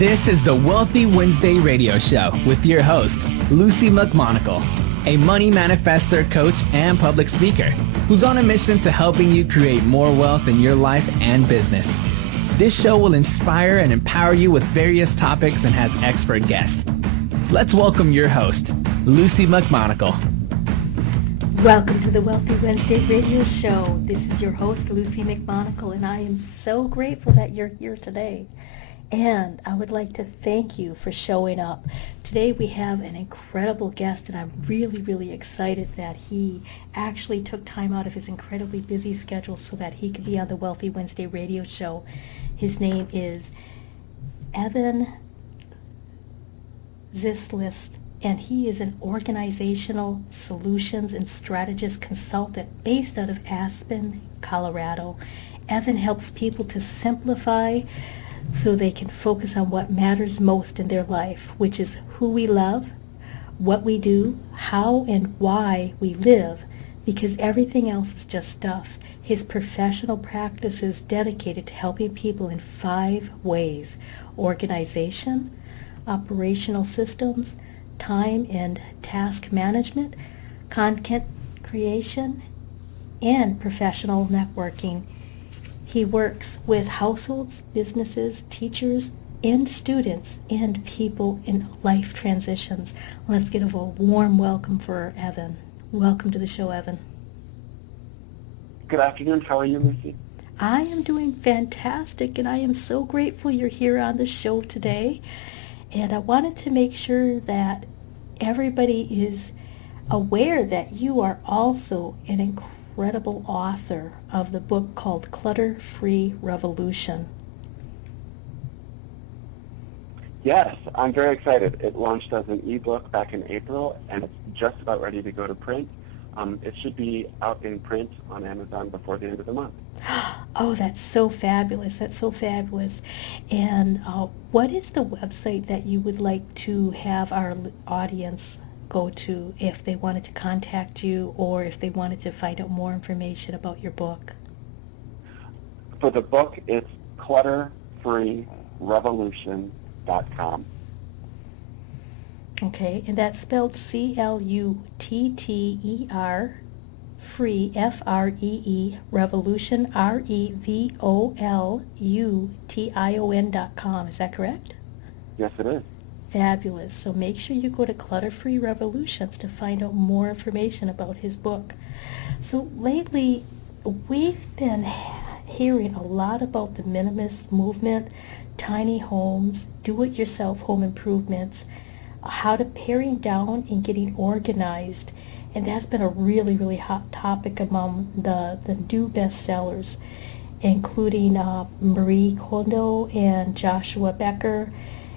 This is the Wealthy Wednesday radio show with your host, Luci McMonagle, a money manifestor, coach, and public speaker who's on a mission to helping you create more wealth in your life and business. This show will inspire and empower you with various topics and has expert guests. Let's welcome your host, Luci McMonagle. Welcome to the Wealthy Wednesday radio show. This is your host, Luci McMonagle, and I am so grateful that you're here today. And I would like to thank you for showing up. Today we have an incredible guest, and I'm really excited that he actually took time out of his incredibly busy schedule so that he could be on the Wealthy Wednesday radio show. His name is Evan Zislis, and he is an organizational solutions and strategist consultant based out of Aspen, Colorado. Evan helps people to simplify so they can focus on what matters most in their life, which is who we love, what we do, how and why we live, because everything else is just stuff. His professional practice is dedicated to helping people in 5 ways: organization, operational systems, time and task management, content creation, and professional networking. He works with households, businesses, teachers, and students, and people in life transitions. Let's give a warm welcome for Evan. Welcome to the show, Evan. Good afternoon. How are you, Lucy? I am doing fantastic, and I am so grateful you're here on the show today. And I wanted to make sure that everybody is aware that you are also an incredible author of the book called ClutterFree Revolution. Yes, I'm very excited. It launched as an ebook back in April, and it's just about ready to go to print. It should be out in print on Amazon before the end of the month. Oh, that's so fabulous. That's so fabulous. And what is the website that you would like to have our audience go to if they wanted to contact you or if they wanted to find out more information about your book? For the book, it's clutter-free-revolution.com. Okay, and that's spelled C-L-U-T-T-E-R, free, F-R-E-E, revolution, R-E-V-O-L-U-T-I-O-N.com. Is that correct? Yes, it is. Fabulous. So make sure you go to Clutter-Free Revolutions to find out more information about his book. So lately, we've been hearing a lot about the minimalist movement, tiny homes, do-it-yourself home improvements, how to paring down and getting organized. And that's been a really hot topic among the new bestsellers, including Marie Kondo and Joshua Becker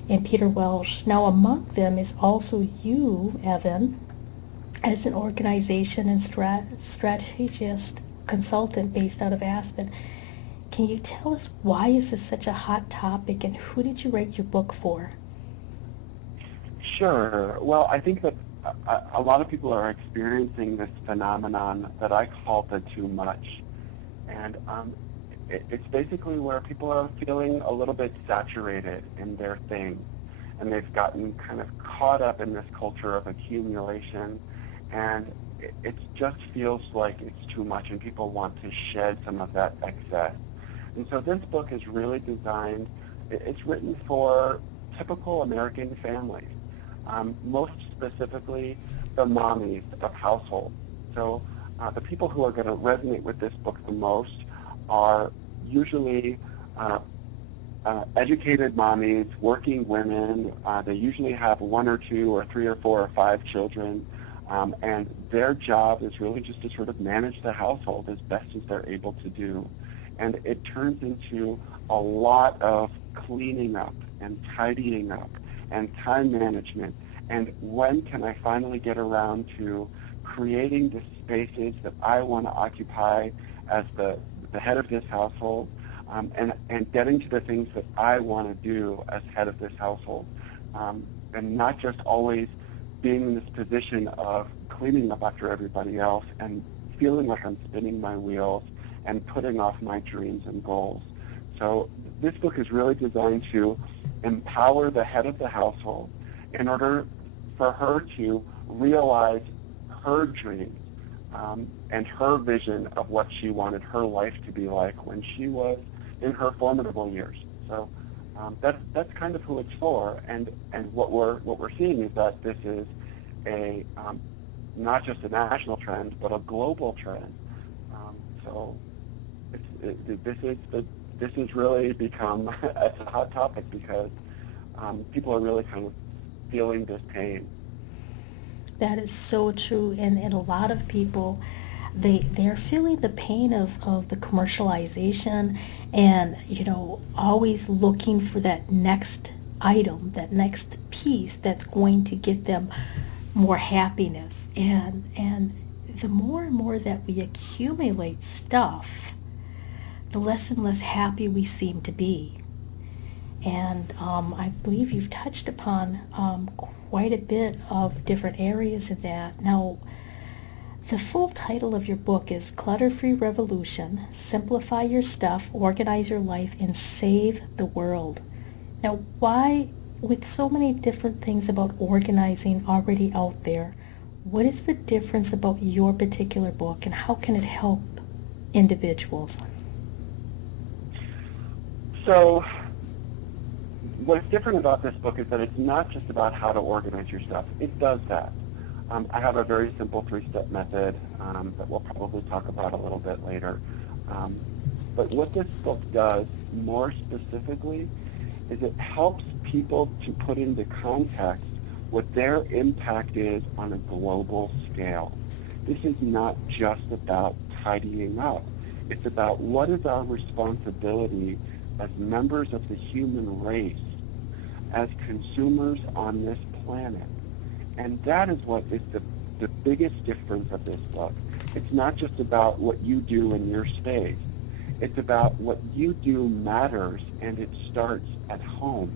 and Peter Welsh. Now among them is also you, Evan, as an organization and strategist consultant based out of Aspen. Can you tell us why is this such a hot topic, and who did you write your book for? Sure. Well, I think that a lot of people are experiencing this phenomenon that I call the too much. And it's basically where people are feeling a little bit saturated in their things. And they've gotten kind of caught up in this culture of accumulation. And it just feels like it's too much, and people want to shed some of that excess. And so this book is really designed, it's written for typical American families. Most specifically, the mommies of households. So the people who are going to resonate with this book the most are usually educated mommies, working women. They usually have 1 or 2 or 3 or 4 or 5 children, and their job is really just to sort of manage the household as best as they're able to do. And it turns into a lot of cleaning up and tidying up and time management, and when can I finally get around to creating the spaces that I want to occupy as the head of this household, and getting to the things that I want to do as head of this household, and not just always being in this position of cleaning up after everybody else and feeling like I'm spinning my wheels and putting off my dreams and goals. So this book is really designed to empower the head of the household in order for her to realize her dreams and her vision of what she wanted her life to be like when she was in her formidable years. So that's kind of who it's for, and what we're seeing is that this is a not just a national trend, but a global trend. So this has really become a hot topic because people are really kind of feeling this pain. That is so true, and a lot of people, they're feeling the pain of the commercialization, and always looking for that next item, that next piece that's going to get them more happiness. And the more and more that we accumulate stuff, the less and less happy we seem to be. And I believe you've touched upon quite a bit of different areas of that. Now, the full title of your book is ClutterFree Revolution, Simplify Your Stuff, Organize Your Life, and Save the World. Now, why, with so many different things about organizing already out there, what is the difference about your particular book, and how can it help individuals? So, what's different about this book is that it's not just about how to organize your stuff. It does that. I have a very simple 3-step method that we'll probably talk about a little bit later. But what this book does more specifically is it helps people to put into context what their impact is on a global scale. This is not just about tidying up. It's about what is our responsibility as members of the human race, as consumers on this planet. And that is what is the biggest difference of this book. It's not just about what you do in your space. It's about what you do matters, and it starts at home.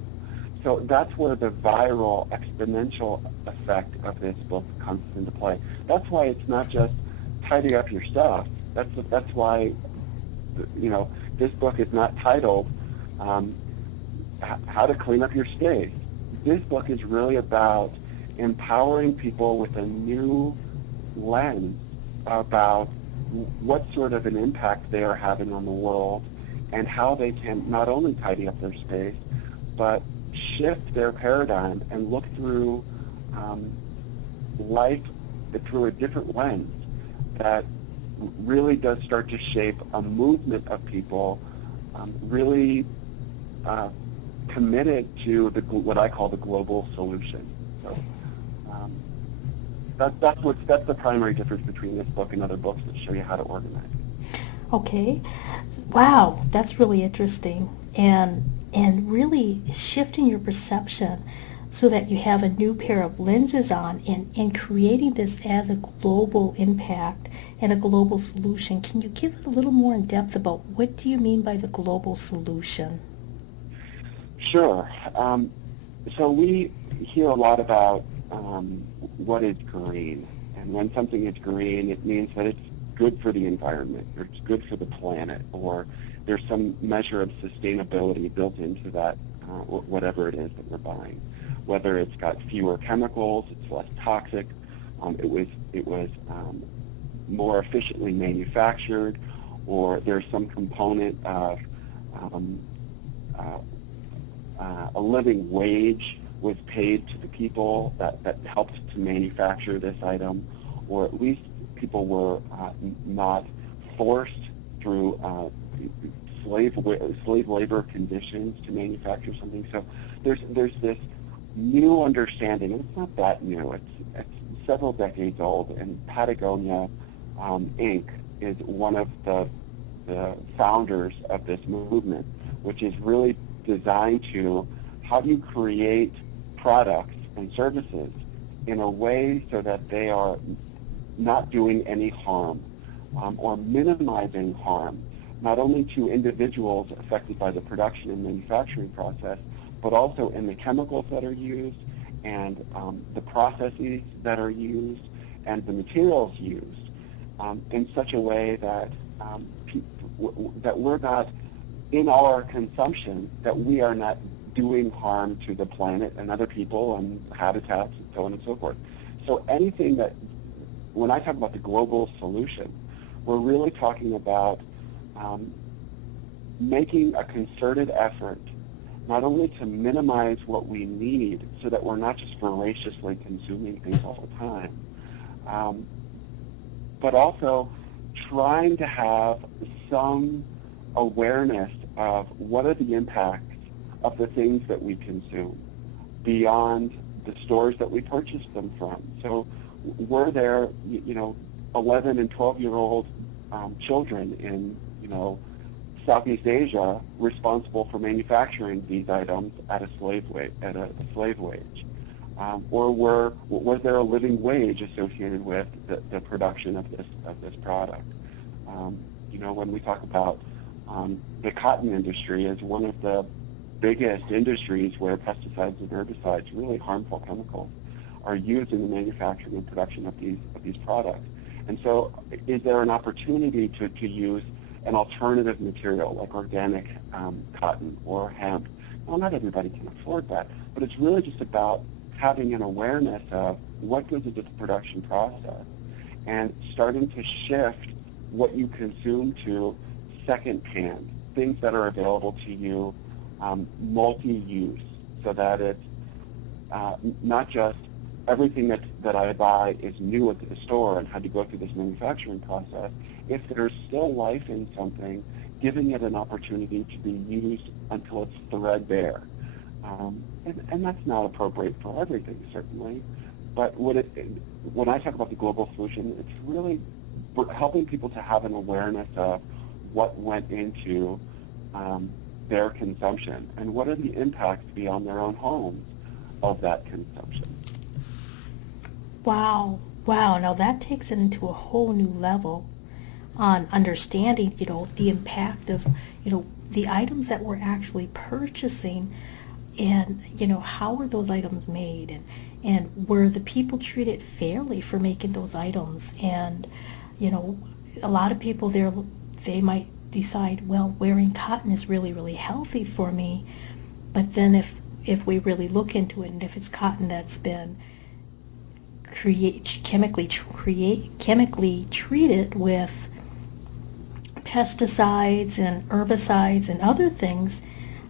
So that's where the viral, exponential effect of this book comes into play. That's why it's not just tidy up your stuff. That's why, this book is not titled How to Clean Up Your Space. This book is really about empowering people with a new lens about what sort of an impact they are having on the world and how they can not only tidy up their space, but shift their paradigm and look through life through a different lens that really does start to shape a movement of people really committed to what I call the global solution. So that's the primary difference between this book and other books that show you how to organize. Okay. Wow, that's really interesting. And really shifting your perception so that you have a new pair of lenses on and creating this as a global impact and a global solution. Can you give it a little more in depth about what do you mean by the global solution? Sure. So we hear a lot about what is green. And when something is green, it means that it's good for the environment, or it's good for the planet, or there's some measure of sustainability built into that, whatever it is that we're buying. Whether it's got fewer chemicals, it's less toxic, it was more efficiently manufactured, or there's some component of a living wage was paid to the people that helped to manufacture this item, or at least people were not forced through slave labor conditions to manufacture something. So there's this new understanding, and it's not that new. It's several decades old, and Patagonia Inc. is one of the founders of this movement, which is really designed to how do you create products and services in a way so that they are not doing any harm or minimizing harm, not only to individuals affected by the production and manufacturing process, but also in the chemicals that are used and the processes that are used and the materials used in such a way that that we're not in our consumption that we are not doing harm to the planet and other people and habitats and so on and so forth. So anything that, when I talk about the global solution, we're really talking about making a concerted effort not only to minimize what we need so that we're not just voraciously consuming things all the time, but also trying to have some awareness of what are the impacts of the things that we consume beyond the stores that we purchase them from. So were there, 11 and 12-year-old children in, Southeast Asia responsible for manufacturing these items at a slave wage? Or was there a living wage associated with the production of this product? When we talk about the cotton industry as one of the biggest industries where pesticides and herbicides, really harmful chemicals, are used in the manufacturing and production of these products. And so is there an opportunity to use an alternative material like organic cotton or hemp? Well, not everybody can afford that, but it's really just about having an awareness of what goes into the production process and starting to shift what you consume to second-hand, things that are available to you, multi-use, so that it's not just everything that I buy is new at the store and had to go through this manufacturing process. If there's still life in something, giving it an opportunity to be used until it's threadbare. And that's not appropriate for everything, certainly. But when I talk about the global solution, it's really helping people to have an awareness of what went into their consumption and what are the impacts beyond their own homes of that consumption. Wow. Now that takes it into a whole new level on understanding, the impact of, the items that we're actually purchasing, and, how are those items made, and were the people treated fairly for making those items? And, a lot of people they might decide, well, wearing cotton is really, really healthy for me. But then if we really look into it, and if it's cotton that's been chemically treated with pesticides and herbicides and other things,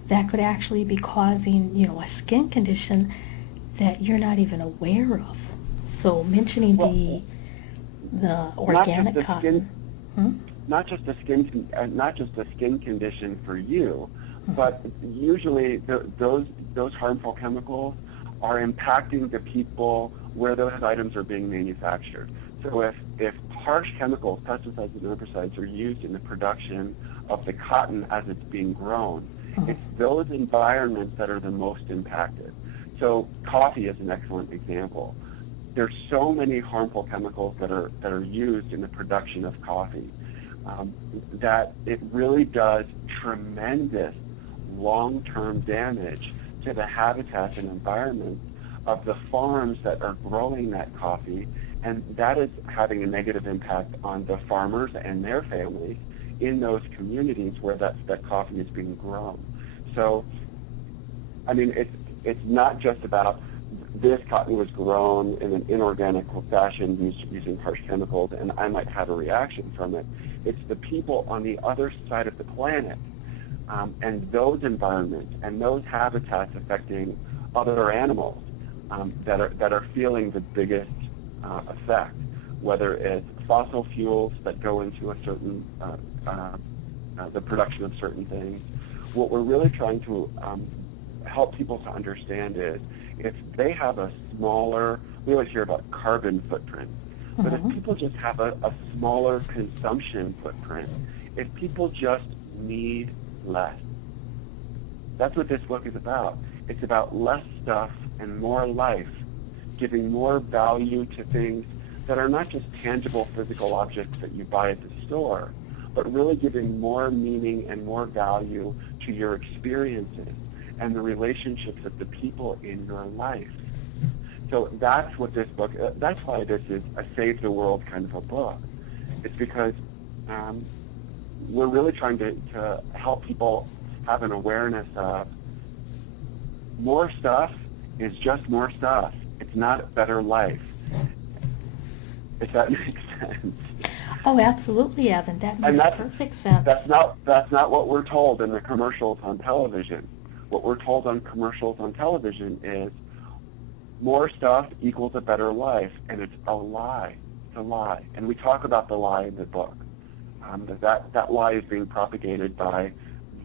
that could actually be causing, a skin condition that you're not even aware of. So mentioning the organic cotton. Not just a skin condition for you, but usually those harmful chemicals are impacting the people where those items are being manufactured. So if harsh chemicals, pesticides and herbicides, are used in the production of the cotton as it's being grown, it's those environments that are the most impacted. So coffee is an excellent example. There's so many harmful chemicals that are used in the production of coffee that it really does tremendous long-term damage to the habitats and environments of the farms that are growing that coffee, and that is having a negative impact on the farmers and their families in those communities where that coffee is being grown. So, I mean, it's not just about this cotton was grown in an inorganic fashion using harsh chemicals, and I might have a reaction from it. It's the people on the other side of the planet and those environments and those habitats affecting other animals that are feeling the biggest effect, whether it's fossil fuels that go into a certain the production of certain things. What we're really trying to help people to understand is if they have a smaller, we always hear about carbon footprint, but if people just have a smaller consumption footprint, if people just need less, that's what this book is about. It's about less stuff and more life, giving more value to things that are not just tangible physical objects that you buy at the store, but really giving more meaning and more value to your experiences and the relationships of the people in your life. So that's what this book, that's why this is a save the world kind of a book. It's because we're really trying to help people have an awareness of more stuff is just more stuff. It's not a better life, if that makes sense. Oh, absolutely, Evan. That makes perfect sense. That's not what we're told in the commercials on television. What we're told on commercials on television is more stuff equals a better life, and it's a lie. It's a lie. And we talk about the lie in the book. That lie is being propagated by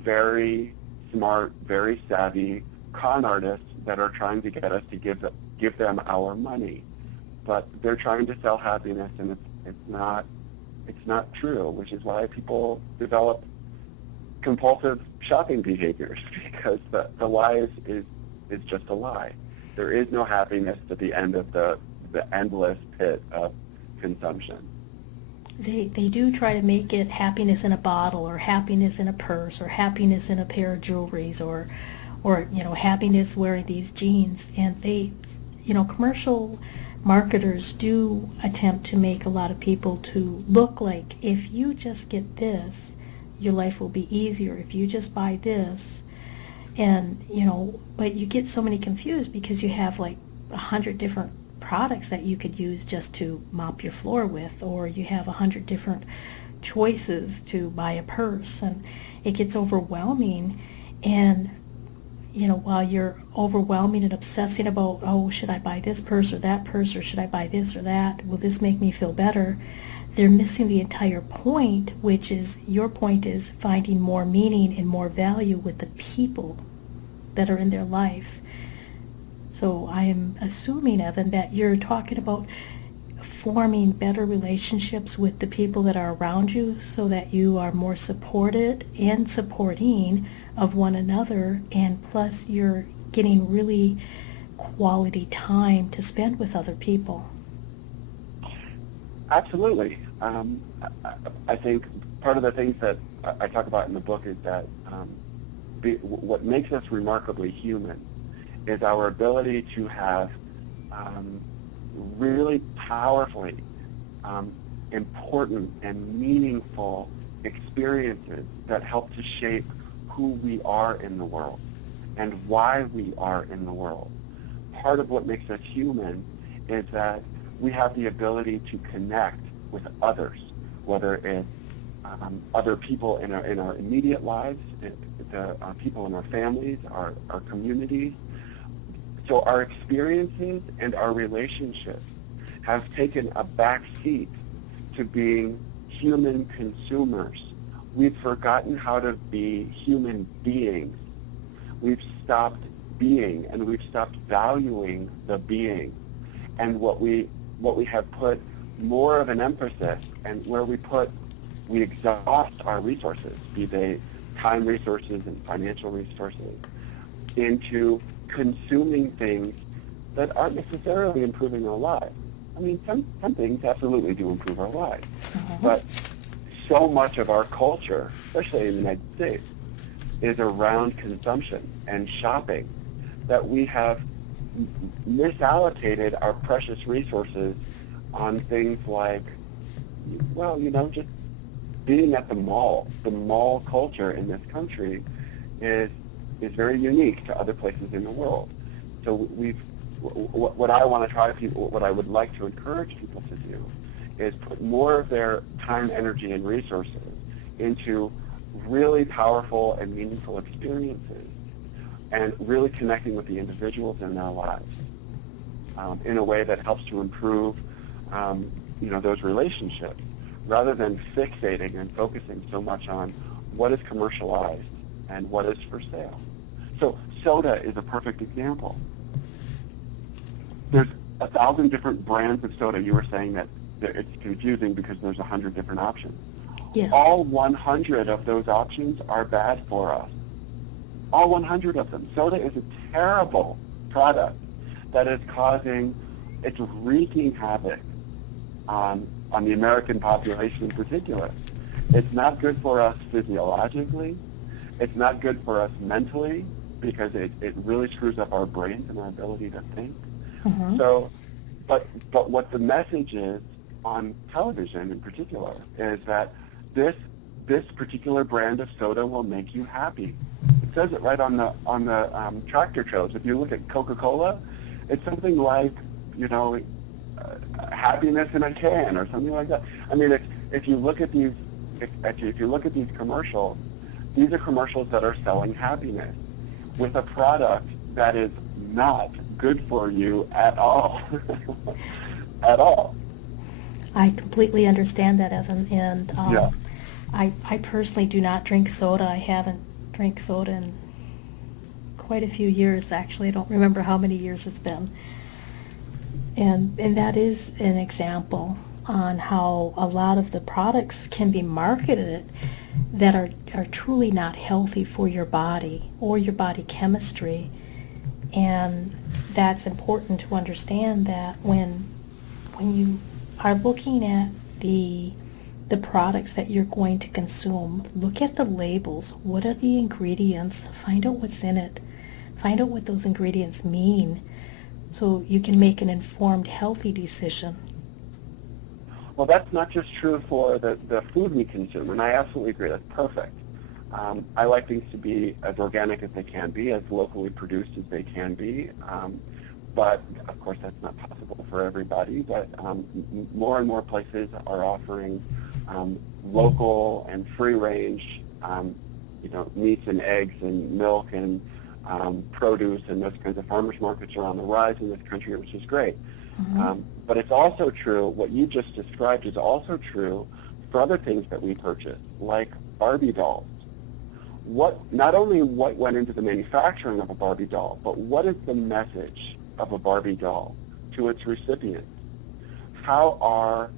very smart, very savvy con artists that are trying to get us to give them our money. But they're trying to sell happiness, and it's not true, which is why people develop compulsive shopping behaviors, because the lie is just a lie. There is no happiness at the end of the endless pit of consumption. They do try to make it happiness in a bottle, or happiness in a purse, or happiness in a pair of jewelries, or happiness wearing these jeans. And they, commercial marketers do attempt to make a lot of people to look like, if you just get this, your life will be easier. If you just buy this, and but you get so many confused because you have like 100 different products that you could use just to mop your floor with, or you have 100 different choices to buy a purse, and it gets overwhelming. And while you're overwhelming and obsessing about, oh, should I buy this purse, or should I buy this or that? Will this make me feel better? They're missing the entire point, which is, your point is finding more meaning and more value with the people that are in their lives. So I am assuming, Evan, that you're talking about forming better relationships with the people that are around you, so that you are more supported and supporting of one another, and plus you're getting really quality time to spend with other people. Absolutely. I think part of the things that I talk about in the book is that what makes us remarkably human is our ability to have really powerfully important and meaningful experiences that help to shape who we are in the world and why we are in the world. Part of what makes us human is that we have the ability to connect with others, whether it's other people in our immediate lives, the people in our families, our communities. So our experiences and our relationships have taken a back seat to being human consumers. We've forgotten how to be human beings. We've stopped being, and we've stopped valuing the being. And what we have put more of an emphasis, and where we exhaust our resources, be they time resources and financial resources, into consuming things that aren't necessarily improving our lives. I mean, some things absolutely do improve our lives, but so much of our culture, especially in the United States, is around consumption and shopping, that we have misallocated our precious resources on things like, just being at the mall. The mall culture in this country is very unique to other places in the world. So what I want to try to, what I would like to encourage people to do, is put more of their time, energy, and resources into really powerful and meaningful experiences, and really connecting with the individuals in their lives in a way that helps to improve, those relationships, rather than fixating and focusing so much on what is commercialized and what is for sale. So soda is a perfect example. There's 1,000 different brands of soda. You were saying that it's confusing because there's 100 different options. Yes. All 100 of those options are bad for us. All 100 of them. Soda is a terrible product that is it's wreaking havoc on the American population in particular. It's not good for us physiologically. It's not good for us mentally, because it really screws up our brains and our ability to think. Mm-hmm. So, but what the message is on television in particular is that this this particular brand of soda will make you happy. It says it right on the tractor trailers. If you look at Coca-Cola, it's something like, happiness in a can or something like that. I mean, if you look at these, if you look at these commercials, these are commercials that are selling happiness with a product that is not good for you at all, at all. I completely understand that, Evan, and Yeah. I personally do not drink soda. I haven't drank soda in quite a few years, actually. I don't remember how many years it's been. And that is an example on how a lot of the products can be marketed that are truly not healthy for your body or your body chemistry. And that's important to understand, that when you are looking at the products that you're going to consume, look at the labels. What are the ingredients? Find out what's in it. Find out what those ingredients mean so you can make an informed, healthy decision. Well, that's not just true for the food we consume, and I absolutely agree. That's perfect. I like things to be as organic as they can be, as locally produced as they can be. But, of course, that's not possible for everybody. But more and more places are offering local and free-range, meats and eggs and milk and produce, and those kinds of farmers markets are on the rise in this country, which is great. Mm-hmm. But it's also true, what you just described is also true for other things that we purchase, like Barbie dolls. Not only what went into the manufacturing of a Barbie doll, but what is the message of a Barbie doll to its recipient? How are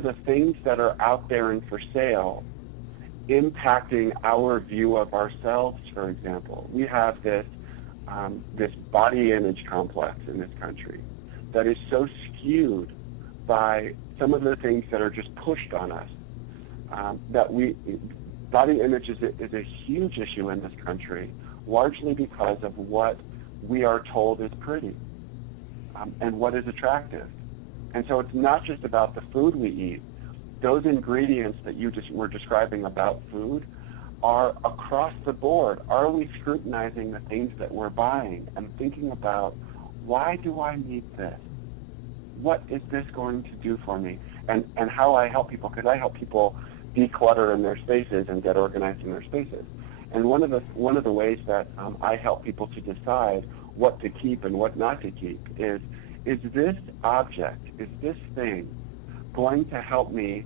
the things that are out there and for sale impacting our view of ourselves, for example? We have this body image complex in this country that is so skewed by some of the things that are just pushed on us. Body image is a huge issue in this country, largely because of what we are told is pretty and what is attractive. And so it's not just about the food we eat. Those ingredients that you just were describing about food are across the board. Are we scrutinizing the things that we're buying and thinking about, why do I need this? What is this going to do for me? And how I help people, because I help people declutter in their spaces and get organized in their spaces. And one of the ways that I help people to decide what to keep and what not to keep is this object, is this thing going to help me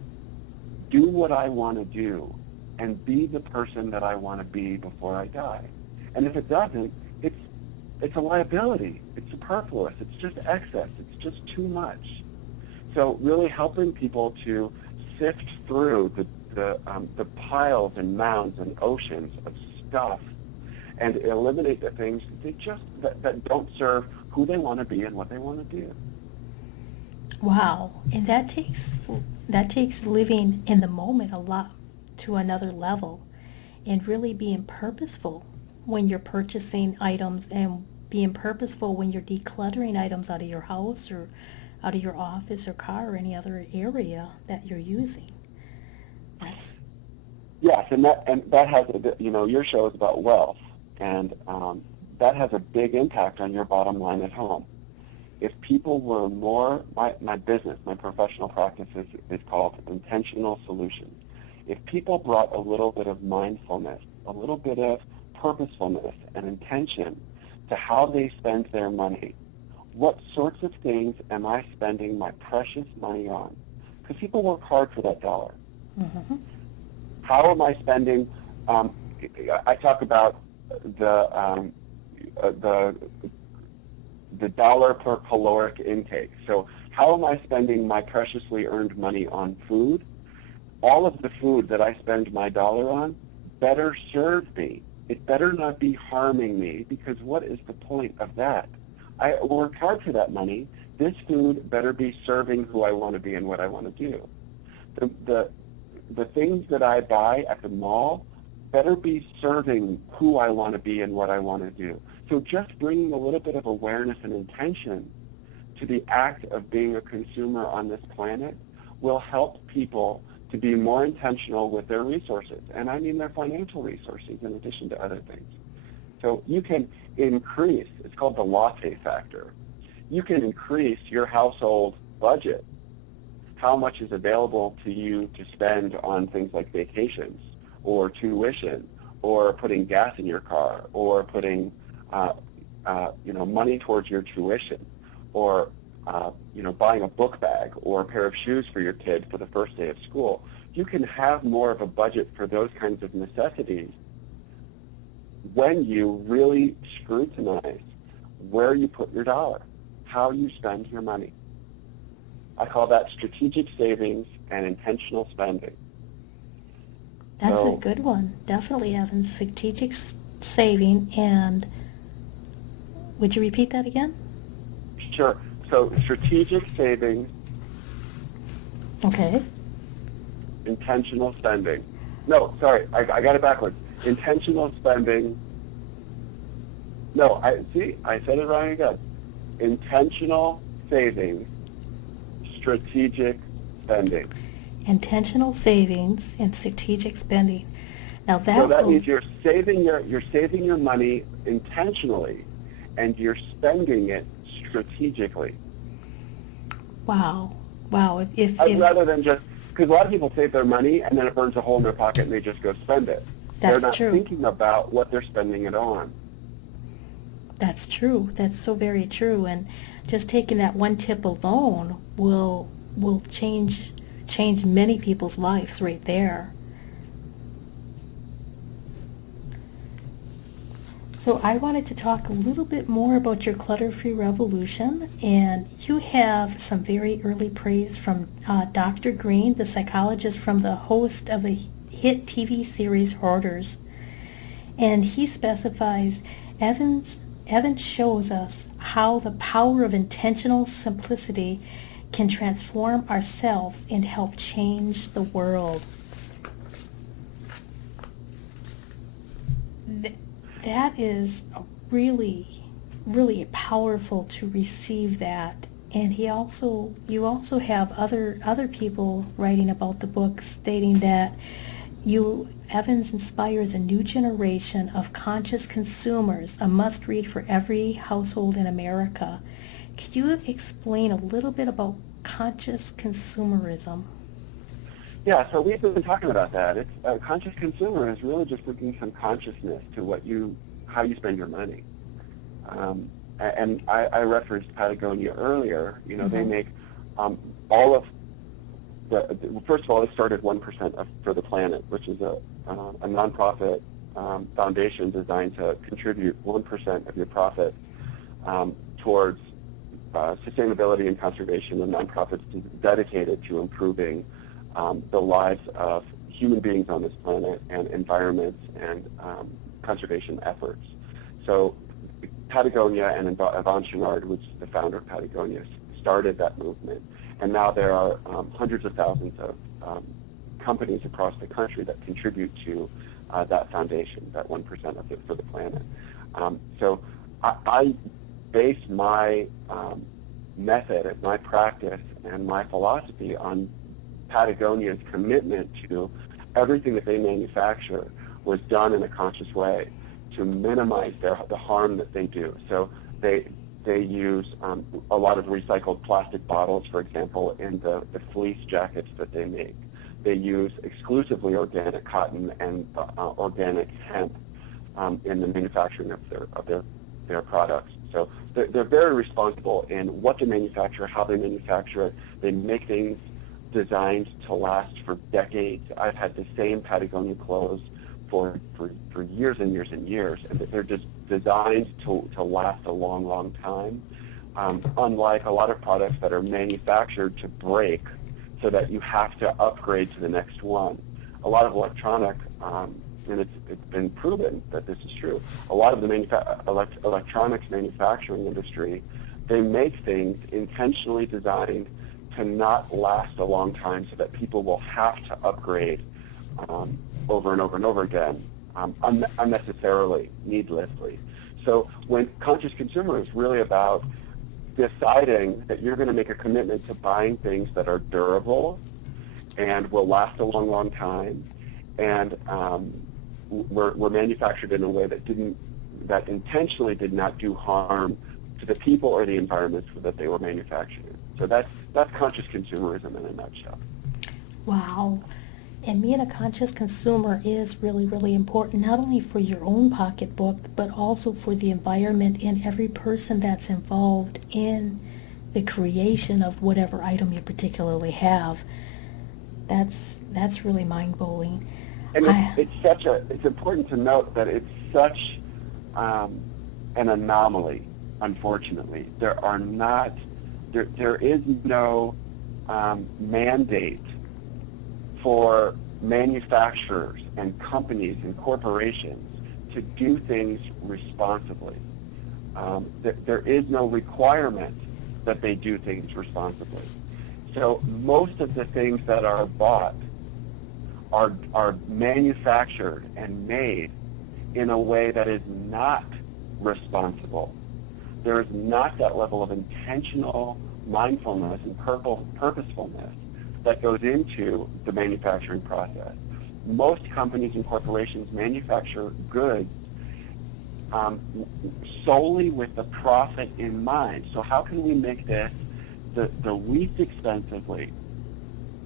do what I want to do and be the person that I want to be before I die? And if it doesn't, it's a liability. It's superfluous. It's just excess. It's just too much. So really helping people to sift through the piles and mounds and oceans of stuff and eliminate the things that don't serve who they want to be and what they want to do. Wow, and that takes living in the moment a lot to another level, and really being purposeful when you're purchasing items, and being purposeful when you're decluttering items out of your house or out of your office or car or any other area that you're using. Yes, and that has your show is about wealth, and that has a big impact on your bottom line at home. If people were more, my business, my professional practice is called Intentional Solutions. If people brought a little bit of mindfulness, a little bit of purposefulness and intention to how they spend their money, what sorts of things am I spending my precious money on? Because people work hard for that dollar. Mm-hmm. How am I spending? I talk about the dollar per caloric intake. So how am I spending my preciously earned money on food? All of the food that I spend my dollar on better serve me. It better not be harming me, because what is the point of that? I worked hard for that money. This food better be serving who I want to be and what I want to do. The things that I buy at the mall better be serving who I want to be and what I want to do. So just bringing a little bit of awareness and intention to the act of being a consumer on this planet will help people to be more intentional with their resources. And I mean their financial resources in addition to other things. So you can increase, it's called the latte factor. You can increase your household budget, how much is available to you to spend on things like vacations or tuition or putting gas in your car or putting money towards your tuition or buying a book bag or a pair of shoes for your kid for the first day of school. You can have more of a budget for those kinds of necessities when you really scrutinize where you put your dollar, how you spend your money. I call that strategic savings and intentional spending. That's a good one. Definitely, Evan. Strategic saving and, would you repeat that again? Sure. So strategic savings. Okay. Intentional spending. No, sorry, I got it backwards. Intentional spending. No, I said it wrong again. Intentional savings, strategic spending. Intentional savings and strategic spending. Now that means you're saving your money intentionally, and you're spending it strategically. Wow. If rather than just, because a lot of people save their money and then it burns a hole in their pocket and they just go spend it. They're not thinking about what they're spending it on. That's true. That's so very true. And just taking that one tip alone will change many people's lives right there. So I wanted to talk a little bit more about your clutter-free revolution, and you have some very early praise from Dr. Green, the psychologist from the host of the hit TV series Hoarders. And he specifies, Evan shows us how the power of intentional simplicity can transform ourselves and help change the world. That is really, really powerful to receive that. And you also have other people writing about the book stating that Evans inspires a new generation of conscious consumers, a must-read for every household in America. Could you explain a little bit about conscious consumerism? Yeah, so we've been talking about that. It's conscious consumer is really just bringing some consciousness to how you spend your money. And I referenced Patagonia earlier. They make all of first of all, they started 1% for the Planet, which is a nonprofit foundation designed to contribute 1% of your profit towards sustainability and conservation, and nonprofits dedicated to improving the lives of human beings on this planet and environments and conservation efforts. So Patagonia and Yvon Chouinard, which is the founder of Patagonia, started that movement. And now there are hundreds of thousands of companies across the country that contribute to that foundation, that 1% of it for the planet. So I base my method, my practice, and my philosophy on Patagonia's commitment to everything that they manufacture was done in a conscious way to minimize the harm that they do. So they use a lot of recycled plastic bottles, for example, in the fleece jackets that they make. They use exclusively organic cotton and organic hemp in the manufacturing of their products. So they're very responsible in what they manufacture, how they manufacture it. They make things designed to last for decades. I've had the same Patagonia clothes for years and years and years, and they're just designed to last a long, long time, unlike a lot of products that are manufactured to break so that you have to upgrade to the next one. A lot of electronic, and it's been proven that this is true, a lot of the electronics manufacturing industry, they make things intentionally designed to not last a long time so that people will have to upgrade over and over and over again, unnecessarily, needlessly. So when conscious consumer is really about deciding that you're going to make a commitment to buying things that are durable and will last a long, long time, and were manufactured in a way that intentionally did not do harm to the people or the environments that they were manufactured in. So that's conscious consumerism in a nutshell. Wow. And being a conscious consumer is really, really important, not only for your own pocketbook, but also for the environment and every person that's involved in the creation of whatever item you particularly have. That's really mind-blowing. And it's important to note that it's such an anomaly, unfortunately. There is no mandate for manufacturers and companies and corporations to do things responsibly. There is no requirement that they do things responsibly. So most of the things that are bought are manufactured and made in a way that is not responsible. There is not that level of intentional mindfulness and purposefulness that goes into the manufacturing process. Most companies and corporations manufacture goods solely with the profit in mind. So how can we make this the least expensively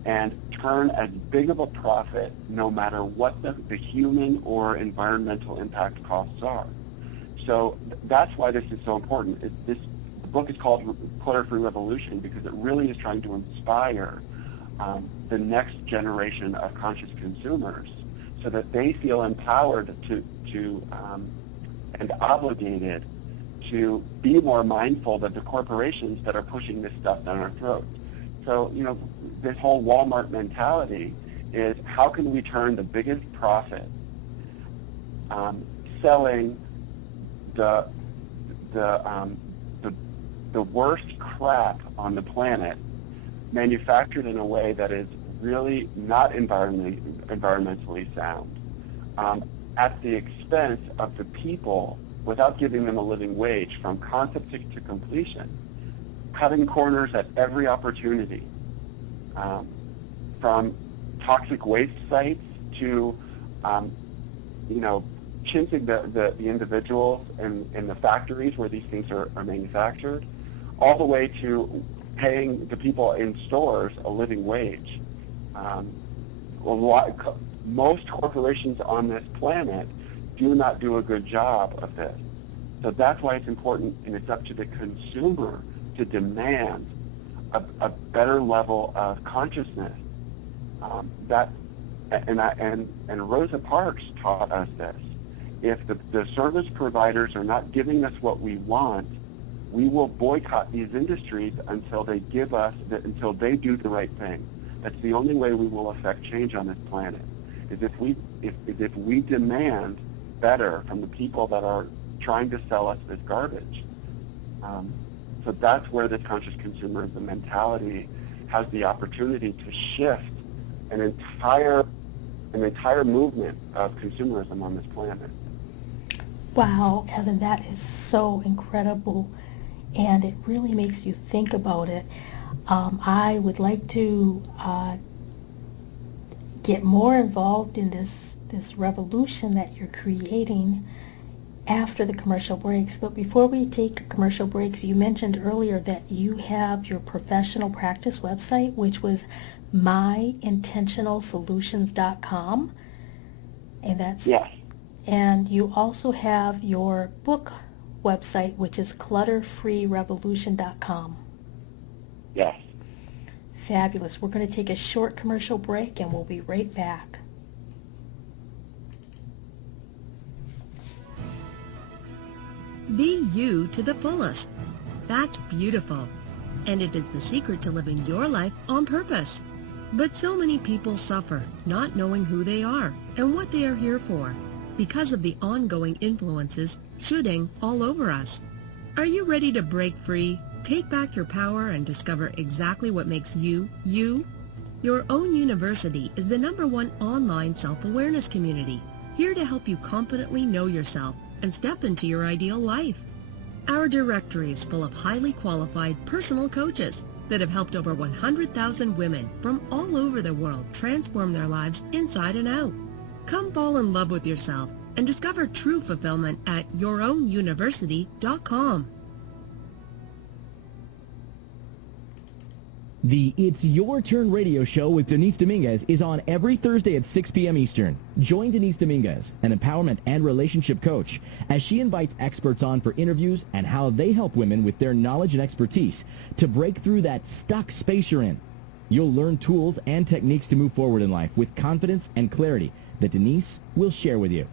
and turn as big of a profit no matter what the human or environmental impact costs are? So that's why this is so important. The book is called ClutterFree Revolution because it really is trying to inspire the next generation of conscious consumers so that they feel empowered to and obligated to be more mindful of the corporations that are pushing this stuff down our throats. So, this whole Walmart mentality is how can we turn the biggest profit selling the worst crap on the planet manufactured in a way that is really not environmentally sound at the expense of the people without giving them a living wage from concept to completion, cutting corners at every opportunity, from toxic waste sites to, chinting the individuals in the factories where these things are manufactured, all the way to paying the people in stores a living wage. Most corporations on this planet do not do a good job of this. So that's why it's important, and it's up to the consumer to demand a better level of consciousness. And Rosa Parks taught us this. If the service providers are not giving us what we want, we will boycott these industries until they do the right thing. That's the only way we will affect change on this planet. Is if we demand better from the people that are trying to sell us this garbage. So that's where this conscious consumerism mentality has the opportunity to shift an entire movement of consumerism on this planet. Wow, Evan, that is so incredible, and it really makes you think about it. I would like to get more involved in this revolution that you're creating after the commercial breaks. But before we take commercial breaks, you mentioned earlier that you have your professional practice website, which was myintentionalsolutions.com, and that's yes. And you also have your book website, which is clutterfreerevolution.com. Yes. Fabulous. We're going to take a short commercial break, and we'll be right back. Be you to the fullest. That's beautiful. And it is the secret to living your life on purpose. But so many people suffer not knowing who they are and what they are here for because of the ongoing influences shooting all over us. Are you ready to break free, take back your power, and discover exactly what makes you, you? Your own university is the #1 online self-awareness community, here to help you confidently know yourself and step into your ideal life. Our directory is full of highly qualified personal coaches, that have helped over 100,000 women from all over the world transform their lives inside and out. Come fall in love with yourself and discover true fulfillment at yourownuniversity.com. The It's Your Turn radio show with Denise Dominguez is on every Thursday at 6 p.m. Eastern. Join Denise Dominguez, an empowerment and relationship coach, as she invites experts on for interviews and how they help women with their knowledge and expertise to break through that stuck space you're in. You'll learn tools and techniques to move forward in life with confidence and clarity that Denise will share with you.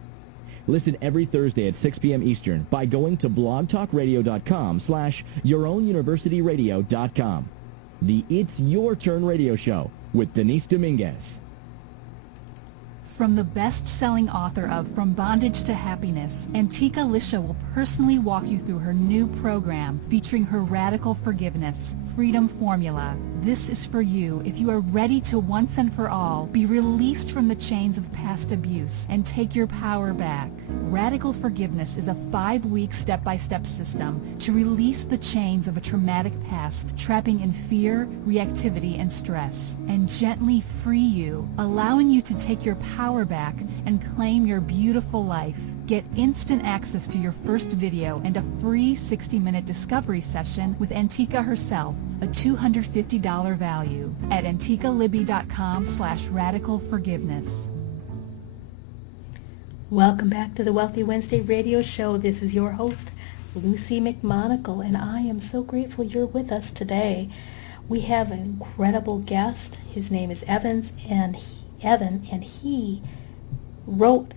Listen every Thursday at 6 p.m. Eastern by going to blogtalkradio.com/yourownuniversityradio.com. The It's Your Turn radio show with Denise Dominguez. From the best-selling author of From Bondage to Happiness, Antika Lisha will personally walk you through her new program featuring her Radical Forgiveness Freedom Formula. This is for you if you are ready to once and for all be released from the chains of past abuse and take your power back. Radical Forgiveness is a 5-week step-by-step system to release the chains of a traumatic past, trapping in fear, reactivity, and stress, and gently free you, allowing you to take your power back and claim your beautiful life. Get instant access to your first video and a free 60-minute discovery session with Antika herself, a $250 value, at antikalibby.com/radicalforgiveness. Welcome back to the Wealthy Wednesday radio show. This is your host, Luci McMonagle, and I am so grateful you're with us today. We have an incredible guest. His name is Evan, and he wrote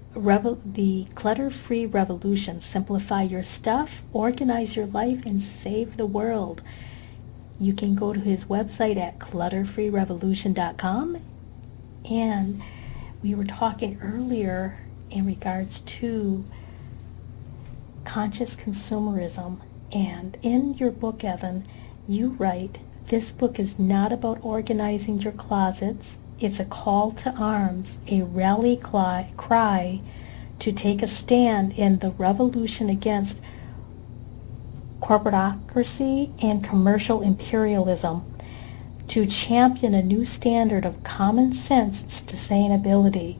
the Clutter-Free Revolution. Simplify your stuff, organize your life, and save the world. You can go to his website at clutterfreerevolution.com. And we were talking earlier in regards to conscious consumerism. And in your book, Evan, you write, this book is not about organizing your closets. It's a call to arms, a rally cry to take a stand in the revolution against corporatocracy and commercial imperialism, to champion a new standard of common sense sustainability.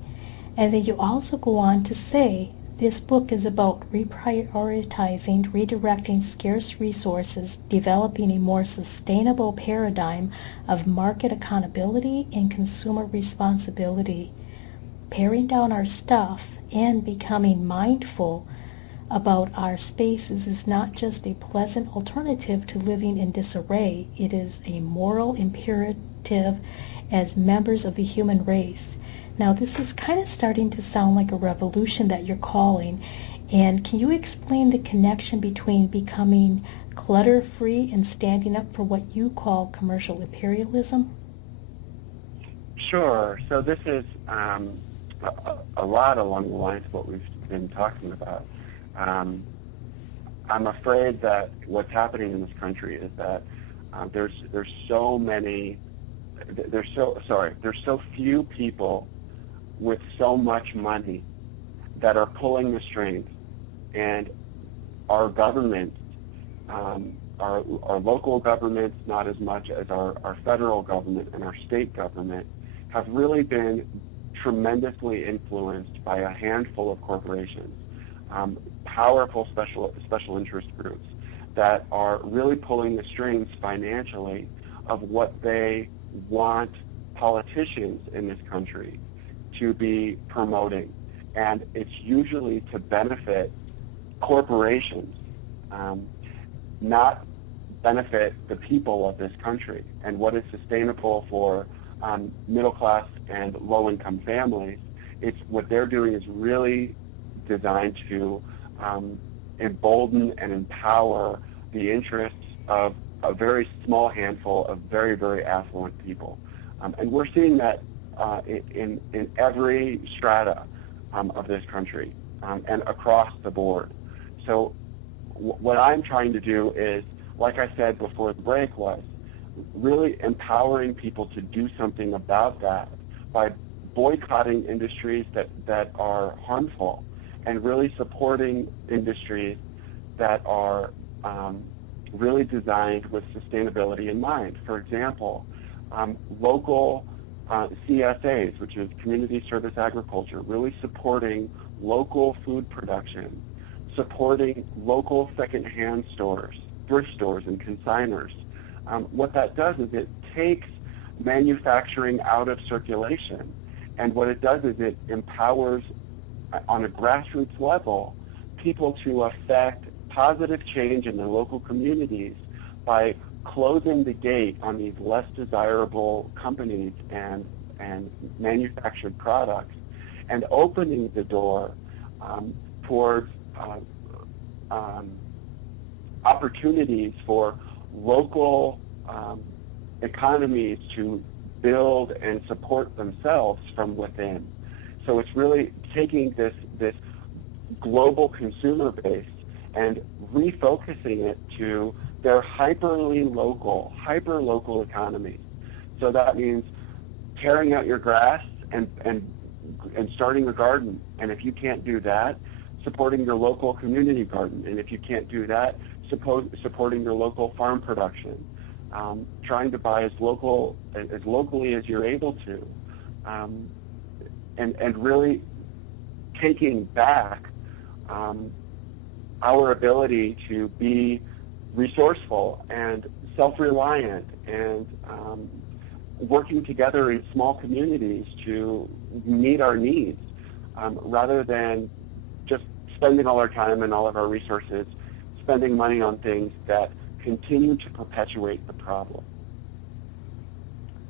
And then you also go on to say, this book is about reprioritizing, redirecting scarce resources, developing a more sustainable paradigm of market accountability and consumer responsibility. Paring down our stuff and becoming mindful about our spaces is not just a pleasant alternative to living in disarray. It is a moral imperative as members of the human race. Now, this is kind of starting to sound like a revolution that you're calling. And can you explain the connection between becoming clutter-free and standing up for what you call commercial imperialism? Sure. So this is a lot along the lines of what we've been talking about. I'm afraid that what's happening in this country is that there's so few people with so much money that are pulling the strings, and our governments, our local governments, not as much as our federal government and our state government, have really been tremendously influenced by a handful of corporations, powerful special interest groups that are really pulling the strings financially of what they want politicians in this country to be promoting. And it's usually to benefit corporations, not benefit the people of this country. And what is sustainable for middle-class and low-income families, it's what they're doing is really designed to embolden and empower the interests of a very small handful of very, very affluent people. And we're seeing that in every strata of this country and across the board. So what I'm trying to do is, like I said before the break, was really empowering people to do something about that by boycotting industries that are harmful and really supporting industries that are really designed with sustainability in mind. For example, local CSAs, which is community service agriculture, really supporting local food production, supporting local secondhand stores, thrift stores, and consigners. What that does is it takes manufacturing out of circulation, and what it does is it empowers, on a grassroots level, people to affect positive change in their local communities by closing the gate on these less desirable companies and manufactured products, and opening the door towards opportunities for local economies to build and support themselves from within. So it's really taking this global consumer base and refocusing it to their hyper-local economies. So that means tearing out your grass and starting a garden. And if you can't do that, supporting your local community garden. And if you can't do that, supporting your local farm production. Trying to buy as locally as you're able to. And really taking back our ability to be resourceful and self-reliant and working together in small communities to meet our needs, rather than just spending all our time and all of our resources spending money on things that continue to perpetuate the problem.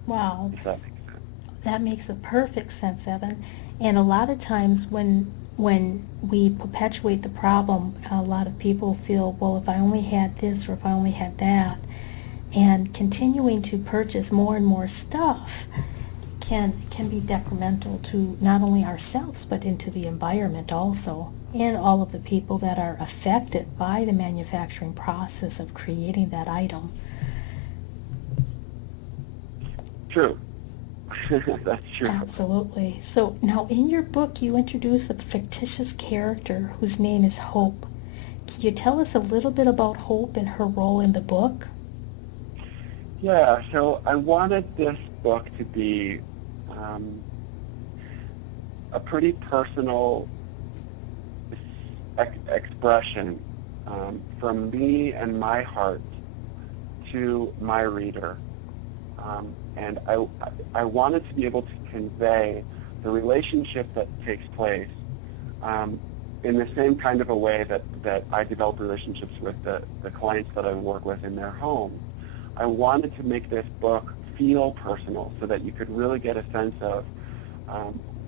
Wow. If that makes sense. That makes a perfect sense, Evan. And a lot of times when we perpetuate the problem, a lot of people feel, well, if I only had this or if I only had that, and continuing to purchase more and more stuff can be detrimental to not only ourselves but into the environment also, and all of the people that are affected by the manufacturing process of creating that item. True. That's true. Absolutely. So now in your book you introduce a fictitious character whose name is Hope. Can you tell us a little bit about Hope and her role in the book? Yeah, so I wanted this book to be a pretty personal expression from me and my heart to my reader. And I wanted to be able to convey the relationship that takes place in the same kind of a way that I develop relationships with the clients that I work with in their homes. I wanted to make this book feel personal so that you could really get a sense of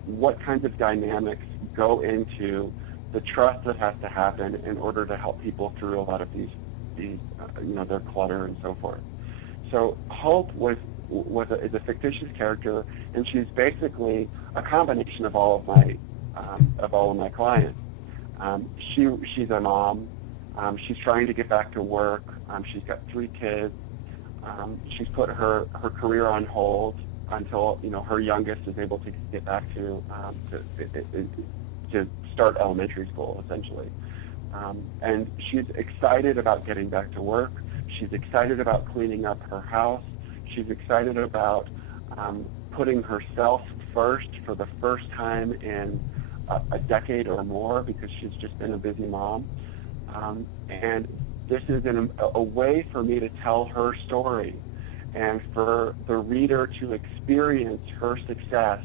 what kinds of dynamics go into the trust that has to happen in order to help people through a lot of these their clutter and so forth. So Hope is a fictitious character, and she's basically a combination of all of my clients. She's a mom. She's trying to get back to work. She's got 3 kids. She's put her career on hold until her youngest is able to get back to start elementary school, essentially. And she's excited about getting back to work. She's excited about cleaning up her house. She's excited about putting herself first for the first time in a decade or more, because she's just been a busy mom. And this is a way for me to tell her story and for the reader to experience her success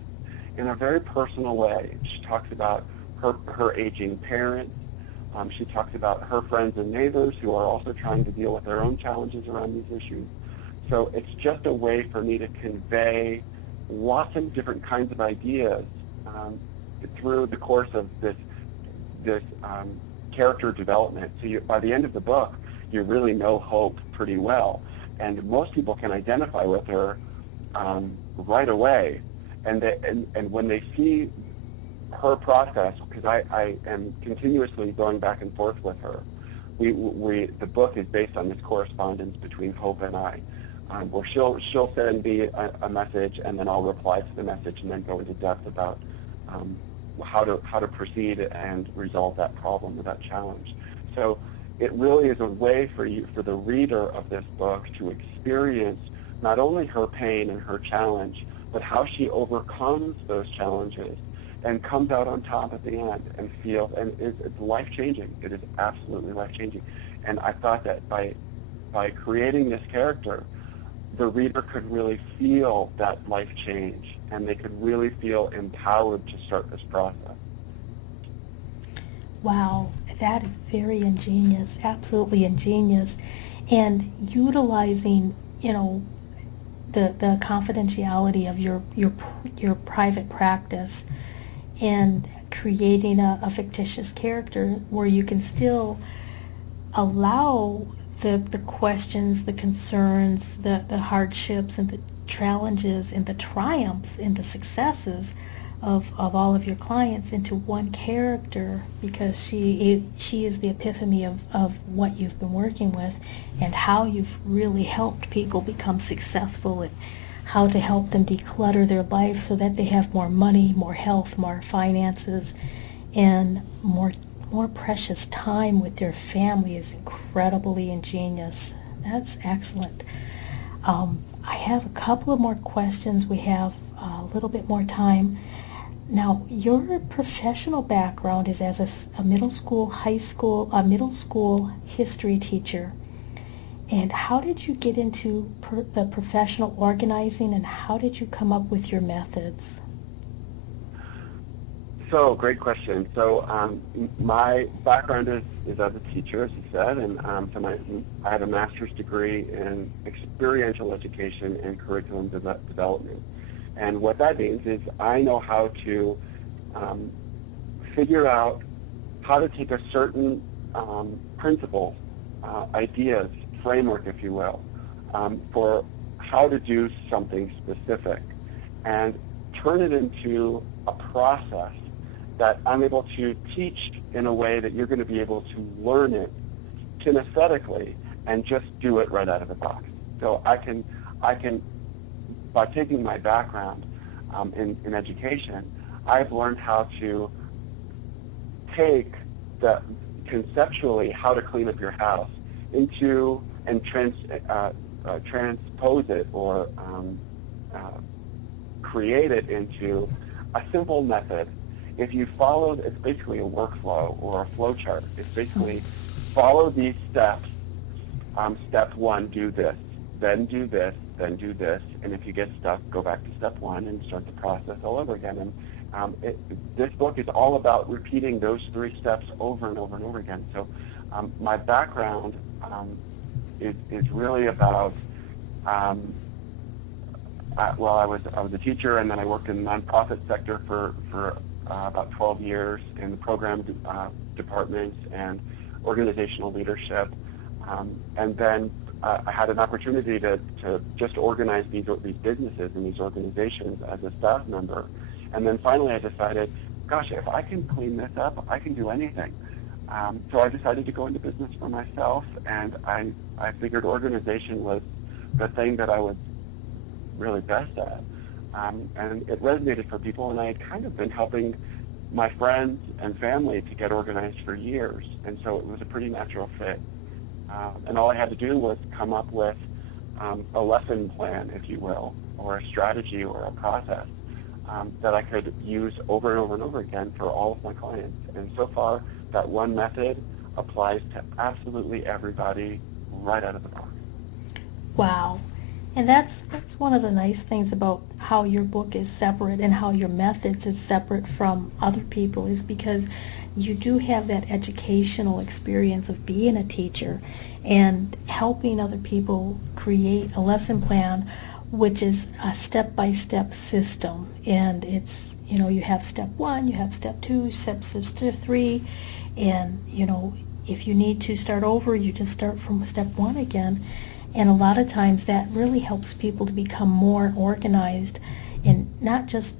in a very personal way. She talks about her aging parents. She talks about her friends and neighbors who are also trying to deal with their own challenges around these issues. So it's just a way for me to convey lots of different kinds of ideas through the course of this character development. So by the end of the book, you really know Hope pretty well. And most people can identify with her right away. And when they see her process, because I am continuously going back and forth with her, the book is based on this correspondence between Hope and I, where she'll send me a message, and then I'll reply to the message, and then go into depth about how to proceed and resolve that problem or that challenge. So it really is a way for the reader of this book to experience not only her pain and her challenge, but how she overcomes those challenges and comes out on top at the end and feels, and it's life-changing. It is absolutely life-changing. And I thought that by creating this character, the reader could really feel that life change, and they could really feel empowered to start this process. Wow, that is very ingenious, absolutely ingenious. And utilizing, the confidentiality of your private practice and creating a fictitious character where you can still allow the questions, the concerns, the hardships, and the challenges, and the triumphs, and the successes of all of your clients into one character, because she is the epiphany of what you've been working with and how you've really helped people become successful, and how to help them declutter their life so that they have more money, more health, more finances, and more precious time with their family is incredibly ingenious. That's excellent. I have a couple of more questions. We have a little bit more time. Now, your professional background is as a middle school history teacher. And how did you get into the professional organizing, and how did you come up with your methods? So, great question. So, my background is as a teacher, as you said, and I have a master's degree in experiential education and curriculum development. And what that means is I know how to figure out how to take a certain principle, ideas, framework, if you will, for how to do something specific, and turn it into a process that I'm able to teach in a way that you're going to be able to learn it kinesthetically and just do it right out of the box. So I can, by taking my background in education, I've learned how to take conceptually how to clean up your house into and transpose it or create it into a simple method. If you follow, it's basically a workflow or a flow chart. It's basically follow these steps. Step one, do this, then do this, then do this, and if you get stuck, go back to step one and start the process all over again. And this book is all about repeating those 3 steps over and over and over again. So my background is really about, I was a teacher, and then I worked in the nonprofit sector for about 12 years in the program departments and organizational leadership. And then I had an opportunity to just organize these businesses and these organizations as a staff member. And then finally I decided, gosh, if I can clean this up, I can do anything. So I decided to go into business for myself, and I figured organization was the thing that I was really best at. And it resonated for people, and I had kind of been helping my friends and family to get organized for years, and so it was a pretty natural fit. And all I had to do was come up with a lesson plan, if you will, or a strategy or a process that I could use over and over and over again for all of my clients. And so far, that one method applies to absolutely everybody right out of the box. Wow. And that's one of the nice things about how your book is separate and how your methods is separate from other people, is because you do have that educational experience of being a teacher and helping other people create a lesson plan, which is a step-by-step system. And it's, you have step 1, you have step 2, step 3, and, if you need to start over, you just start from step 1 again. And a lot of times that really helps people to become more organized in not just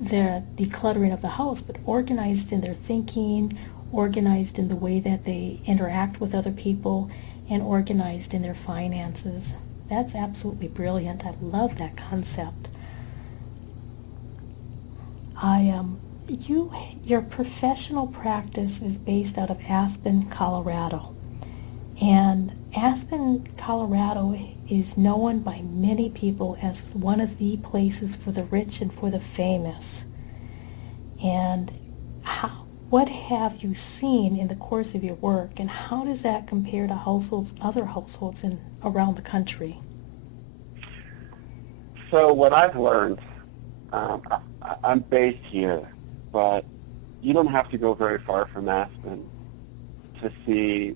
the decluttering of the house, but organized in their thinking, organized in the way that they interact with other people, and organized in their finances. That's absolutely brilliant. I love that concept. Your professional practice is based out of Aspen, Colorado. And Aspen, Colorado is known by many people as one of the places for the rich and for the famous. And what have you seen in the course of your work, and how does that compare to other households around the country? So what I've learned, I'm based here, but you don't have to go very far from Aspen to see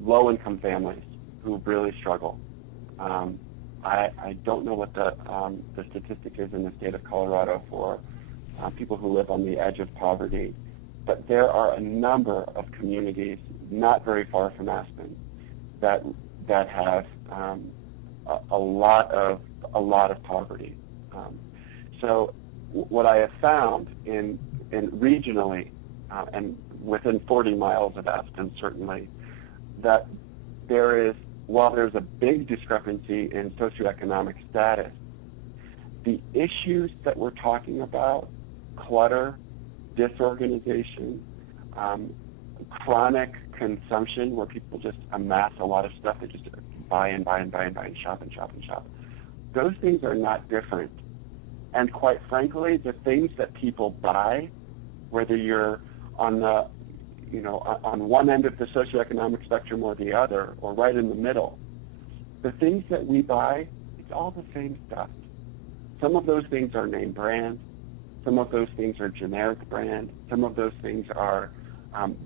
low-income families who really struggle. I don't know what the statistic is in the state of Colorado for people who live on the edge of poverty, but there are a number of communities not very far from Aspen that have a lot of poverty. So what I have found in regionally and within 40 miles of Aspen, certainly, that while there's a big discrepancy in socioeconomic status, the issues that we're talking about, clutter, disorganization, chronic consumption, where people just amass a lot of stuff, they just buy and shop and shop and shop, those things are not different. And quite frankly, the things that people buy, whether you're on one end of the socioeconomic spectrum or the other, or right in the middle, the things that we buy, it's all the same stuff. Some of those things are name brand. Some of those things are generic brand. Some of those things are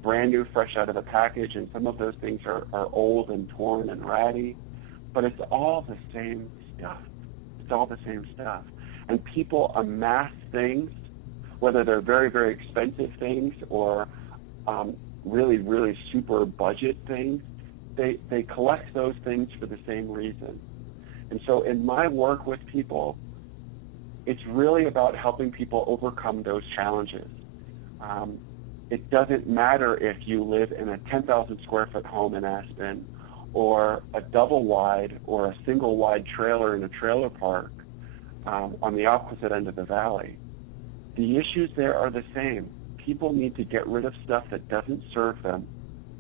brand new, fresh out of the package, and some of those things are old and torn and ratty. But it's all the same stuff. It's all the same stuff. And people amass things, whether they're very, very expensive things or really, really super budget things. They collect those things for the same reason. And so in my work with people, it's really about helping people overcome those challenges. It doesn't matter if you live in a 10,000 square foot home in Aspen or a double wide or a single wide trailer in a trailer park on the opposite end of the valley. The issues there are the same. People need to get rid of stuff that doesn't serve them.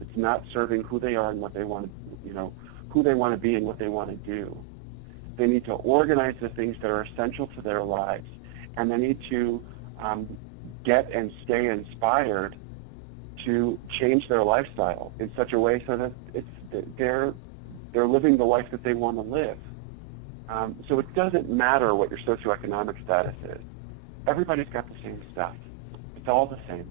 It's not serving who they are and what they want to, who they want to be and what they want to do. They need to organize the things that are essential to their lives, and they need to get and stay inspired to change their lifestyle in such a way so that they're living the life that they want to live. So it doesn't matter what your socioeconomic status is. Everybody's got the same stuff. It's all the same.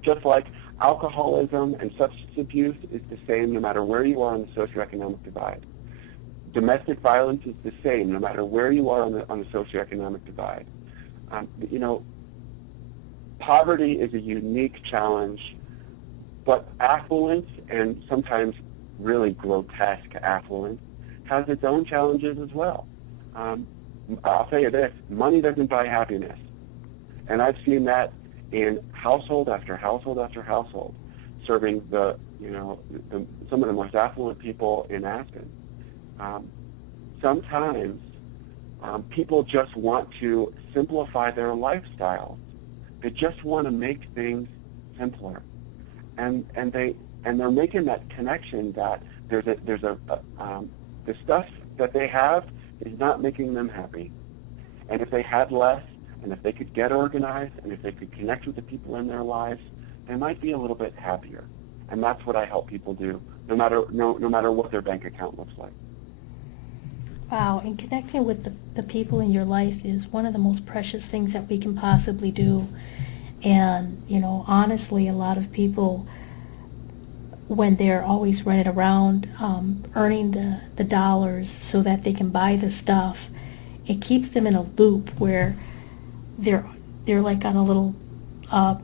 Just like alcoholism and substance abuse is the same no matter where you are on the socioeconomic divide. Domestic violence is the same no matter where you are on the socioeconomic divide. Poverty is a unique challenge, but affluence, and sometimes really grotesque affluence, has its own challenges as well. I'll tell you this, money doesn't buy happiness. And I've seen that in household after household after household, serving some of the most affluent people in Aspen. Sometimes people just want to simplify their lifestyles. They just want to make things simpler, and they're making that connection that the stuff that they have is not making them happy. And if they had less, and if they could get organized, and if they could connect with the people in their lives, they might be a little bit happier. And that's what I help people do, no matter what their bank account looks like. Wow, and connecting with the people in your life is one of the most precious things that we can possibly do. And, honestly, a lot of people, when they're always running around earning the dollars so that they can buy the stuff, it keeps them in a loop where they're like on a little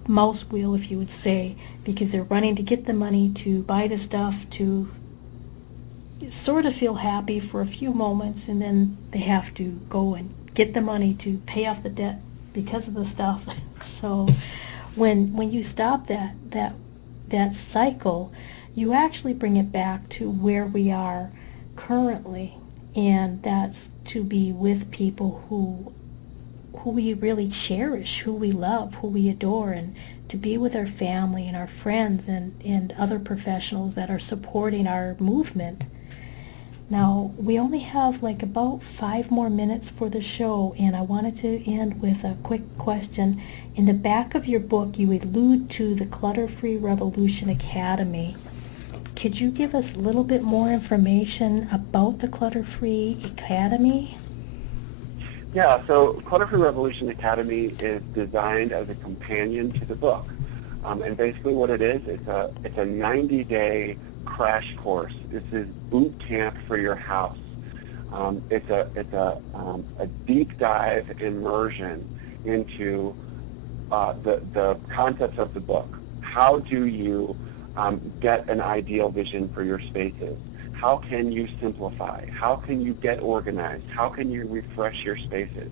mouse wheel, if you would say, because they're running to get the money to buy the stuff to sort of feel happy for a few moments, and then they have to go and get the money to pay off the debt because of the stuff. So when you stop that cycle, you actually bring it back to where we are currently, and that's to be with people who who we really cherish, who we love, who we adore, and to be with our family and our friends and other professionals that are supporting our movement. Now, we only have like about 5 more minutes for the show, and I wanted to end with a quick question. In the back of your book, you allude to the ClutterFree Revolution Academy. Could you give us a little bit more information about the ClutterFree Academy? Yeah, so ClutterFree Revolution Academy is designed as a companion to the book. And basically what it is, it's a 90-day crash course. This is boot camp for your house. It's a deep dive immersion into the concepts of the book. How do you get an ideal vision for your spaces? How can you simplify? How can you get organized? How can you refresh your spaces?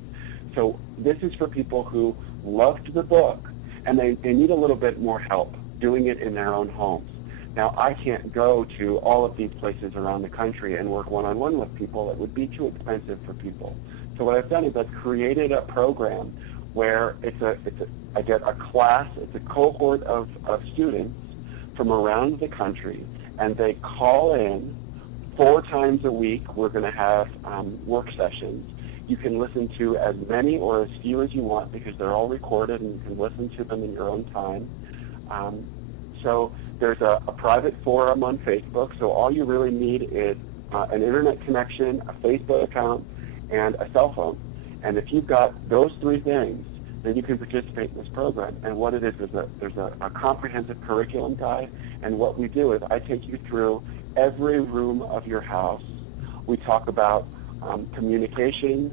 So this is for people who loved the book and they need a little bit more help doing it in their own homes. Now, I can't go to all of these places around the country and work one-on-one with people. It would be too expensive for people. So what I've done is I've created a program where I get a class, it's a cohort of students from around the country, and they call in 4 times a week. We're going to have work sessions. You can listen to as many or as few as you want because they're all recorded and you can listen to them in your own time. So there's a private forum on Facebook, so all you really need is an internet connection, a Facebook account, and a cell phone. And if you've got those 3 things, then you can participate in this program. And what it is there's a comprehensive curriculum guide, and what we do is I take you through every room of your house. We talk about communication.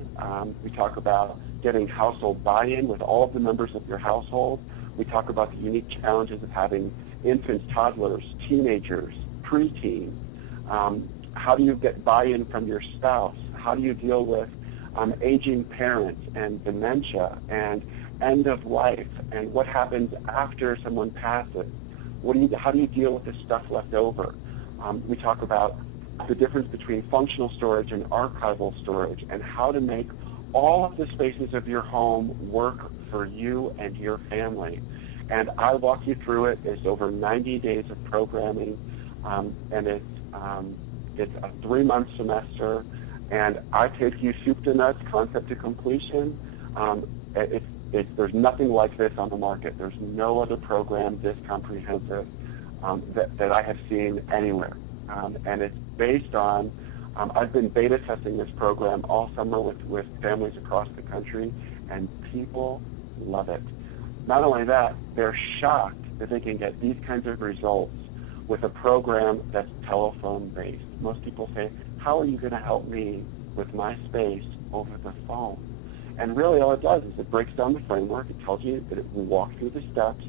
We talk about getting household buy-in with all of the members of your household. We talk about the unique challenges of having infants, toddlers, teenagers, preteens. How do you get buy-in from your spouse? How do you deal with aging parents and dementia and end of life and what happens after someone passes? How do you deal with the stuff left over? We talk about the difference between functional storage and archival storage and how to make all of the spaces of your home work for you and your family. And I walk you through it. It's over 90 days of programming, and it's a 3-month semester. And I take you soup to nuts, concept to completion. There's nothing like this on the market. There's no other program this comprehensive that I have seen anywhere. And it's based on, I've been beta testing this program all summer with families across the country, and people love it. Not only that, they're shocked that they can get these kinds of results with a program that's telephone-based. Most people say, how are you going to help me with my space over the phone? And really all it does is it breaks down the framework. It tells you that we walk through the steps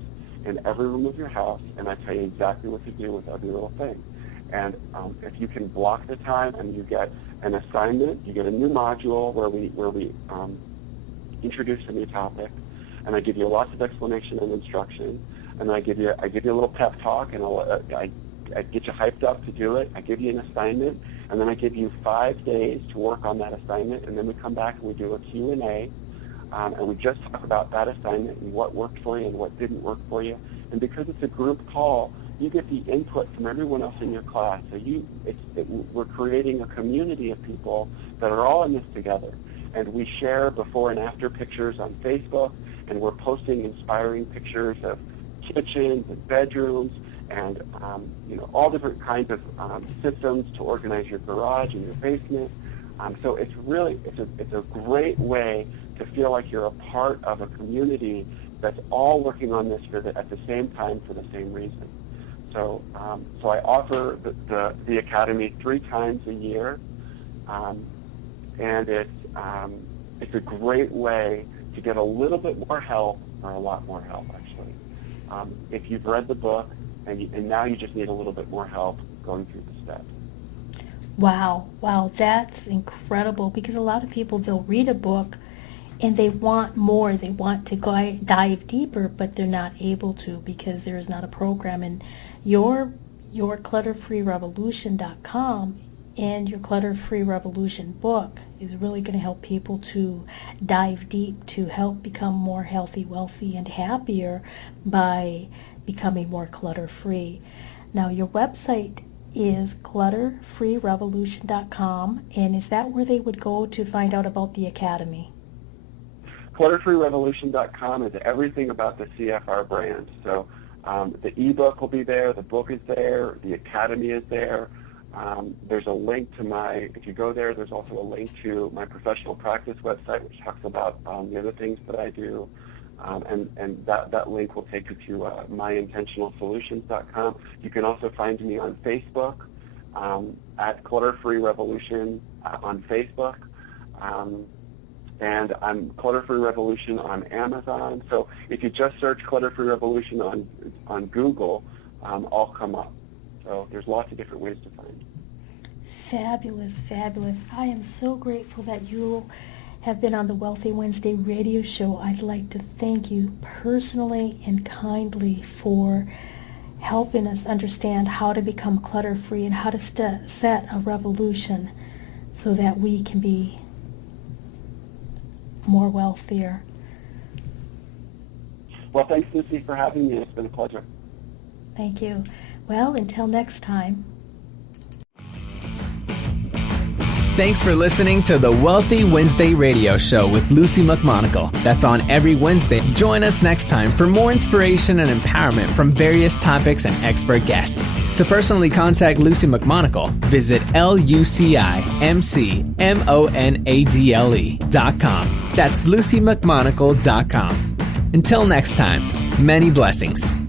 in every room of your house, and I tell you exactly what to do with every little thing. And if you can block the time and you get an assignment, you get a new module where we introduce a new topic, and I give you lots of explanation and instruction, and I give you a little pep talk, and I get you hyped up to do it. I give you an assignment, and then I give you 5 days to work on that assignment, and then we come back and we do a Q&A, and we just talk about that assignment and what worked for you and what didn't work for you. And because it's a group call, you get the input from everyone else in your class. So we're creating a community of people that are all in this together. And we share before and after pictures on Facebook, and we're posting inspiring pictures of kitchens and bedrooms and all different kinds of systems to organize your garage and your basement. So it's a great way to feel like you're a part of a community that's all working on this at the same time for the same reason. So I offer the Academy 3 times a year, and it's a great way to get a little bit more help, or a lot more help actually, if you've read the book and now you just need a little bit more help going through the steps. Wow, that's incredible, because a lot of people, they'll read a book and they want more. They want to dive deeper, but they're not able to because there is not a program. And your ClutterFreeRevolution.com in your Clutter-Free Revolution book is really going to help people to dive deep to help become more healthy, wealthy, and happier by becoming more clutter-free. Now, your website is ClutterFreeRevolution.com, and is that where they would go to find out about the Academy? ClutterFreeRevolution.com is everything about the CFR brand. So the ebook will be there, the book is there, the Academy is there. There's a link to if you go there, there's also a link to my professional practice website, which talks about the other things that I do. And that link will take you to myintentionalsolutions.com. You can also find me on Facebook at ClutterFree Revolution on Facebook. And I'm ClutterFree Revolution on Amazon. So if you just search ClutterFree Revolution on Google, I'll come up. So there's lots of different ways to find. Fabulous, fabulous. I am so grateful that you have been on the Wealthy Wednesday radio show. I'd like to thank you personally and kindly for helping us understand how to become clutter-free and how to set a revolution so that we can be more wealthier. Well, thanks, Lucy, for having me. It's been a pleasure. Thank you. Well, until next time. Thanks for listening to the Wealthy Wednesday radio show with Luci McMonagle. That's on every Wednesday. Join us next time for more inspiration and empowerment from various topics and expert guests. To personally contact Luci McMonagle, visit LuciMonagle.com. That's LuciMcMonagle.com. Until next time, many blessings.